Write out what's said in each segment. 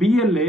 BLA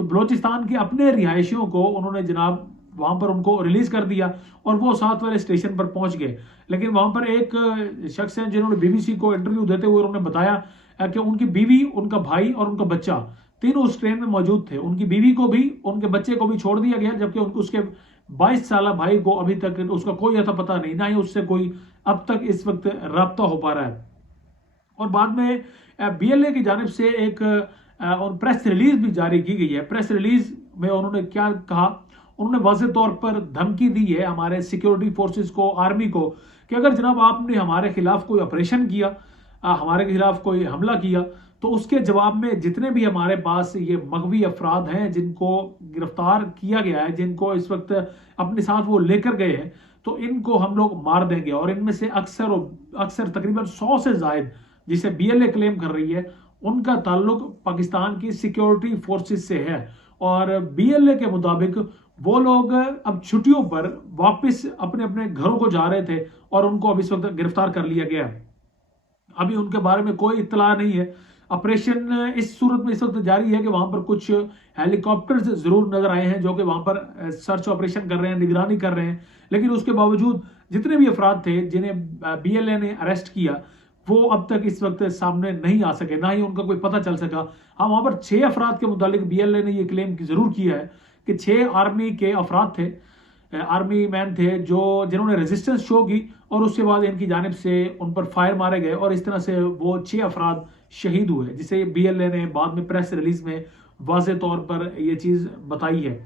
تو بلوچستان کے اپنے رہائشیوں کو انہوں نے جناب وہاں پر ان کو ریلیز کر دیا اور وہ ساتھ والے اسٹیشن پر پہنچ گئے. لیکن وہاں پر ایک شخص ہیں جنہوں نے BBC کو انٹرویو دیتے ہوئے انہوں نے بتایا کہ ان کی بیوی, ان کا بھائی اور ان کا بچہ تینوں اس ٹرین میں موجود تھے. ان کی بیوی کو بھی, ان کے بچے کو بھی چھوڑ دیا گیا, جبکہ اس کے 22 سالہ بھائی کو ابھی تک اس کا کوئی ایسا پتہ نہیں, نہ ہی اس سے کوئی اب تک اس وقت رابطہ ہو پا رہا ہے. اور بعد میں BLA کی جانب سے ایک پریس ریلیز بھی جاری کی گئی ہے. پریس ریلیز میں انہوں نے کیا کہا, انہوں نے واضح طور پر دھمکی دی ہے ہمارے سیکیورٹی فورسز کو, آرمی کو, کہ اگر جناب آپ نے ہمارے خلاف کوئی آپریشن کیا, ہمارے خلاف کوئی حملہ کیا, تو اس کے جواب میں جتنے بھی ہمارے پاس یہ مغوی افراد ہیں جن کو گرفتار کیا گیا ہے, جن کو اس وقت اپنے ساتھ وہ لے کر گئے ہیں, تو ان کو ہم لوگ مار دیں گے. اور ان میں سے اکثر تقریباً 100 سے زائد جسے BLA کلیم کر رہی ہے, ان کا تعلق پاکستان کی سیکیورٹی فورسز سے ہے. اور BLA کے مطابق وہ لوگ اب چھٹیوں پر واپس اپنے اپنے گھروں کو جا رہے تھے اور ان کو اب اس وقت گرفتار کر لیا گیا. ابھی ان کے بارے میں کوئی اطلاع نہیں ہے. آپریشن اس صورت میں اس وقت جاری ہے کہ وہاں پر کچھ ہیلی کاپٹرز ضرور نظر آئے ہیں جو کہ وہاں پر سرچ آپریشن کر رہے ہیں, نگرانی کر رہے ہیں. لیکن اس کے باوجود جتنے بھی افراد تھے جنہیں BLA نے اریسٹ کیا, وہ اب تک اس وقت سامنے نہیں آ سکے, نہ ہی ان کا کوئی پتہ چل سکا. ہاں, وہاں پر 6 افراد کے متعلق BLA نے یہ کلیم ضرور کیا ہے کہ 6 آرمی کے افراد تھے, آرمی مین تھے جنہوں نے ریزسٹنس شو کی, اور اس کے بعد ان کی جانب سے ان پر فائر مارے گئے, اور اس طرح سے وہ 6 افراد شہید ہوئے, جسے BLA نے بعد میں پریس ریلیز میں واضح طور پر یہ چیز بتائی ہے.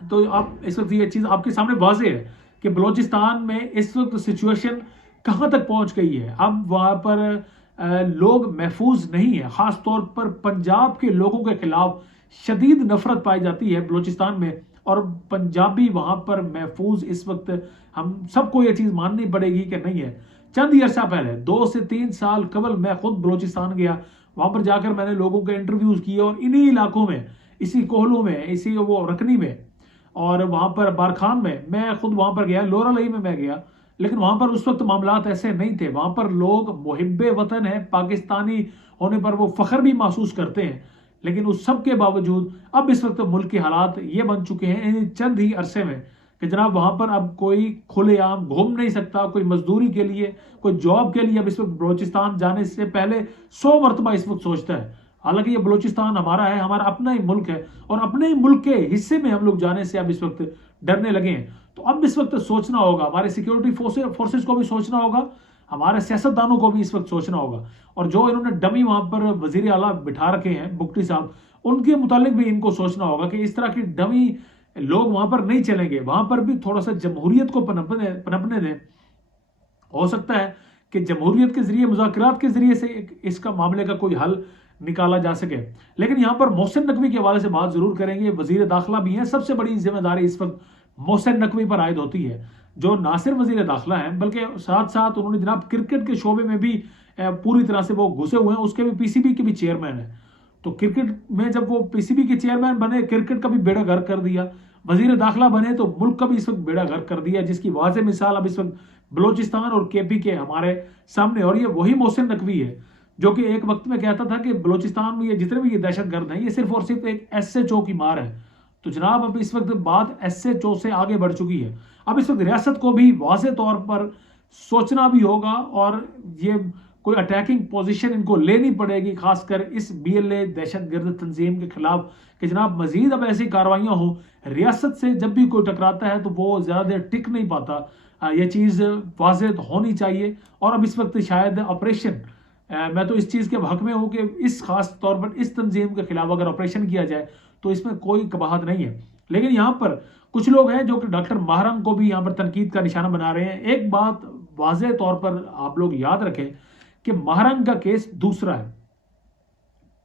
تو اب اس وقت یہ چیز آپ کے سامنے واضح ہے کہ بلوچستان میں اس وقت سچویشن کہاں تک پہنچ گئی ہے. اب وہاں پر لوگ محفوظ نہیں ہیں, خاص طور پر پنجاب کے لوگوں کے خلاف شدید نفرت پائی جاتی ہے بلوچستان میں, اور پنجابی وہاں پر محفوظ اس وقت ہم سب کو یہ چیز ماننی پڑے گی کہ نہیں ہے. چند ہی عرصہ پہلے 2 سے 3 سال قبل میں خود بلوچستان گیا, وہاں پر جا کر میں نے لوگوں کے انٹرویوز کیے, اور انہی علاقوں میں, اسی کوہلوں میں, اسی وہ رکنی میں, اور وہاں پر بارخان میں خود وہاں پر گیا, لورا لئی میں گیا. لیکن وہاں پر اس وقت معاملات ایسے نہیں تھے. وہاں پر لوگ محب وطن ہیں, پاکستانی ہونے پر وہ فخر بھی محسوس کرتے ہیں. لیکن اس سب کے باوجود اب اس وقت ملک کے حالات یہ بن چکے ہیں چند ہی عرصے میں کہ جناب وہاں پر اب کوئی کھلے عام گھوم نہیں سکتا. کوئی مزدوری کے لیے, کوئی جاب کے لیے اب اس وقت بلوچستان جانے سے پہلے 100 مرتبہ اس وقت سوچتا ہے. حالانکہ یہ بلوچستان ہمارا ہے, ہمارا اپنا ہی ملک ہے, اور اپنے ہی ملک کے حصے میں ہم لوگ جانے سے اب اس وقت ڈرنے لگے ہیں. تو اب اس وقت سوچنا ہوگا, ہمارے سیکیورٹی فورسز کو بھی سوچنا ہوگا, ہمارے سیاستدانوں کو بھی اس وقت سوچنا ہوگا. اور جو انہوں نے ڈمی وہاں پر وزیر اعلیٰ بٹھا رکھے ہیں بگٹی صاحب, ان کے متعلق بھی ان کو سوچنا ہوگا کہ اس طرح کی ڈمی لوگ وہاں پر نہیں چلیں گے. وہاں پر بھی تھوڑا سا جمہوریت کو پنپنے دیں. ہو سکتا ہے کہ جمہوریت کے ذریعے, مذاکرات کے ذریعے سے اس کا معاملے کا کوئی حل نکالا جا سکے. لیکن یہاں پر محسن نقوی کے حوالے سے بات ضرور کریں گے. وزیر داخلہ بھی ہیں, سب سے بڑی ذمہ داری اس وقت محسن نقوی پر عائد ہوتی ہے, جو نہ صرف وزیر داخلہ ہیں بلکہ ساتھ ساتھ انہوں نے جناب کرکٹ کے شعبے میں بھی پوری طرح سے وہ گھسے ہوئے ہیں. اس کے بھی PCB کے بھی چیئرمین ہیں. تو کرکٹ میں جب وہ PCB کے چیئرمین بنے, کرکٹ کا بھی بیڑا گرک کر دیا. وزیر داخلہ بنے تو ملک کا بھی اس وقت بیڑا گرک کر دیا, جس کی واضح مثال اب اس وقت بلوچستان اور KP کے ہمارے سامنے. اور یہ وہی محسن نقوی ہے جو کہ ایک وقت میں کہتا تھا کہ بلوچستان میں یہ جتنے بھی یہ دہشت گرد ہیں یہ صرف اور صرف ایک SHO کی مار ہے. تو جناب اب اس وقت بات SHO سے آگے بڑھ چکی ہے. اب اس وقت ریاست کو بھی واضح طور پر سوچنا بھی ہوگا, اور یہ کوئی اٹیکنگ پوزیشن ان کو لینی پڑے گی, خاص کر اس BLA دہشت گرد تنظیم کے خلاف, کہ جناب مزید اب ایسی کاروائیاں ہوں. ریاست سے جب بھی کوئی ٹکراتا ہے تو وہ زیادہ دیر ٹک نہیں پاتا. یہ چیز واضح ہونی چاہیے. اور اب اس وقت شاید آپریشن, میں تو اس چیز کے حق میں ہوں کہ اس خاص طور پر اس تنظیم کے خلاف اگر آپریشن کیا جائے تو اس میں کوئی قباحت نہیں ہے. لیکن یہاں پر کچھ لوگ ہیں جو کہ ڈاکٹر ماہرنگ کو بھی یہاں پر تنقید کا نشانہ بنا رہے ہیں. ایک بات واضح طور پر آپ لوگ یاد رکھیں کہ ماہرنگ کا کیس دوسرا ہے.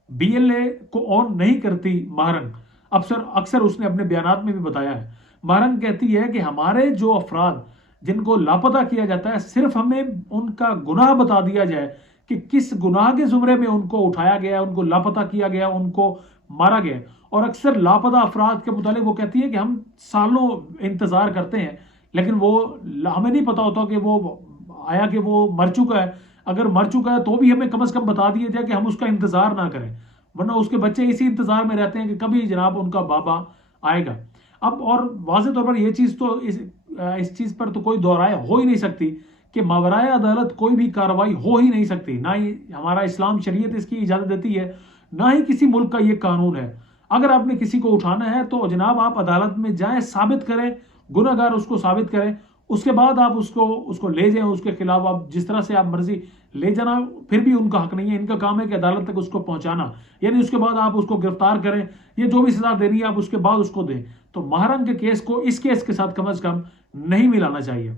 BLA کو آن نہیں کرتی ماہرنگ. اکثر اس نے اپنے بیانات میں بھی بتایا ہے. ماہرنگ کہتی ہے کہ ہمارے جو افراد جن کو لاپتہ کیا جاتا ہے, صرف ہمیں ان کا گناہ بتا دیا جائے کہ کس گناہ کے زمرے میں ان کو اٹھایا گیا, ان کو لاپتہ کیا گیا, ان کو مارا گیا. اور اکثر لاپتہ افراد کے متعلق وہ کہتی ہے کہ ہم سالوں انتظار کرتے ہیں, لیکن وہ ہمیں نہیں پتا ہوتا کہ وہ آیا کہ وہ مر چکا ہے. اگر مر چکا ہے تو بھی ہمیں کم از کم بتا دیا جائے کہ ہم اس کا انتظار نہ کریں. ورنہ اس کے بچے اسی انتظار میں رہتے ہیں کہ کبھی جناب ان کا بابا آئے گا۔ اب اور واضح طور پر یہ چیز تو اس چیز پر تو کوئی دو رائے ہو ہی نہیں سکتی کہ ماورائے عدالت کوئی بھی کارروائی ہو ہی نہیں سکتی، نہ ہی ہمارا اسلام شریعت اس کی اجازت دیتی ہے، نہ ہی کسی ملک کا یہ قانون ہے۔ اگر آپ نے کسی کو اٹھانا ہے تو جناب آپ عدالت میں جائیں، ثابت کریں، گناہ گار اس کو ثابت کریں، اس کے بعد آپ اس کو لے جائیں، اس کے خلاف آپ جس طرح سے آپ مرضی لے جانا، پھر بھی ان کا حق نہیں ہے، ان کا کام ہے کہ عدالت تک اس کو پہنچانا، یعنی اس کے بعد آپ اس کو گرفتار کریں، یہ جو بھی سزا دینی ہے آپ اس کے بعد اس کو دیں۔ تو مہرنگ کے کیس کو اس کیس کے ساتھ کم از کم نہیں ملانا چاہیے۔